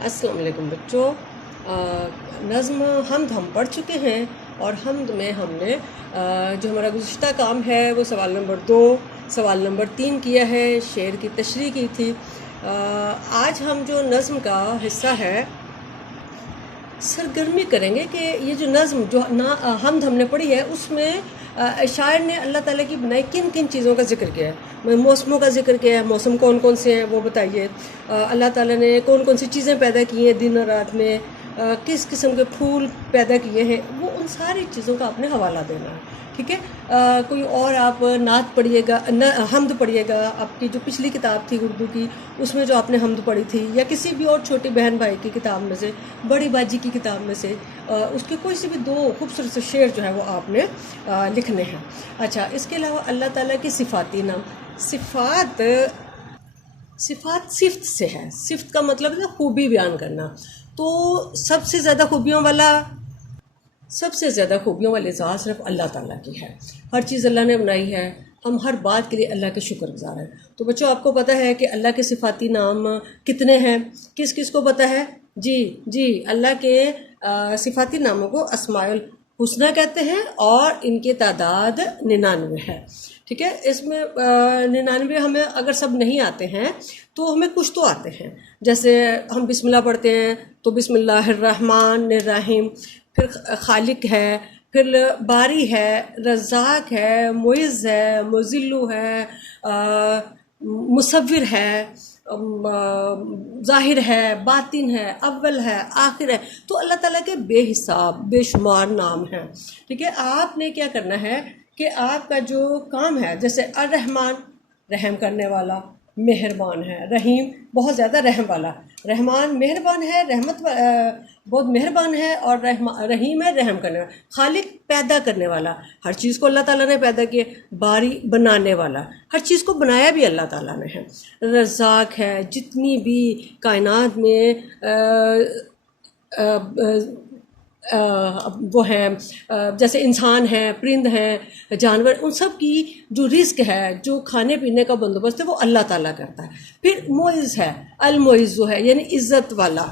السلام علیکم بچوں، نظم حمد ہم پڑھ چکے ہیں، اور حمد میں ہم نے جو ہمارا گزشتہ کام ہے وہ سوال نمبر 2 سوال نمبر 3 کیا ہے، شعر کی تشریح کی تھی۔ آج ہم جو نظم کا حصہ ہے سرگرمی کریں گے کہ یہ جو نظم جو حمد ہم نے پڑھی ہے اس میں شاعر نے اللہ تعالیٰ کی بنائی کن کن چیزوں کا ذکر کیا ہے، موسموں کا ذکر کیا ہے، موسم کون کون سے ہیں وہ بتائیے، اللہ تعالیٰ نے کون کون سی چیزیں پیدا کی ہیں دن اور رات میں، کس قسم کے پھول پیدا کیے ہیں، وہ ان ساری چیزوں کا آپ نے حوالہ دینا ہے، ٹھیک ہے۔ کوئی اور آپ نعت پڑھیے گا، حمد پڑھیے گا، آپ کی جو پچھلی کتاب تھی اردو کی اس میں جو آپ نے حمد پڑھی تھی، یا کسی بھی اور چھوٹی بہن بھائی کی کتاب میں سے، بڑی باجی کی کتاب میں سے، اس کے کوئی سے بھی 2 خوبصورت سے شعر جو ہے وہ آپ نے لکھنے ہیں۔ اچھا، اس کے علاوہ اللہ تعالیٰ کی صفاتی نام، صفات صفت سے ہے، صفت کا مطلب ہے خوبی بیان کرنا، تو سب سے زیادہ خوبیوں والی ذات صرف اللہ تعالیٰ کی ہے، ہر چیز اللہ نے بنائی ہے، ہم ہر بات کے لیے اللہ کے شکر گزار ہیں۔ تو بچوں آپ کو پتہ ہے کہ اللہ کے صفاتی نام کتنے ہیں، کس کس کو پتہ ہے؟ جی اللہ کے صفاتی ناموں کو اسماء الحسنہ کہتے ہیں، اور ان کی تعداد 99 ہے، ٹھیک ہے۔ اس میں 99 ہمیں اگر سب نہیں آتے ہیں تو ہمیں کچھ تو آتے ہیں، جیسے ہم بسم اللہ پڑھتے ہیں تو بسم اللہ الرحمن الرحیم، پھر خالق ہے، پھر باری ہے، رزاق ہے، معز ہے، مذل ہے، مصور ہے، ظاہر ہے، باطن ہے، اول ہے، آخر ہے، تو اللہ تعالیٰ کے بے حساب بے شمار نام ہیں، ٹھیک ہے۔ آپ نے کیا کرنا ہے کہ آپ کا جو کام ہے، جیسے الرحمن رحم کرنے والا، مہربان ہے، رحیم بہت زیادہ رحم والا، رحمان مہربان ہے، رحمت بہت مہربان ہے، اور رحیم ہے رحم کرنے والا، خالق پیدا کرنے والا، ہر چیز کو اللہ تعالیٰ نے پیدا کیا، باری بنانے والا، ہر چیز کو بنایا بھی اللہ تعالیٰ نے ہے، رزاق ہے، جتنی بھی کائنات میں وہ ہیں، جیسے انسان ہیں، پرند ہیں، جانور، ان سب کی جو رزق ہے، جو کھانے پینے کا بندوبست ہے وہ اللہ تعالیٰ کرتا ہے۔ پھر معز ہے، المعز ہے یعنی عزت والا،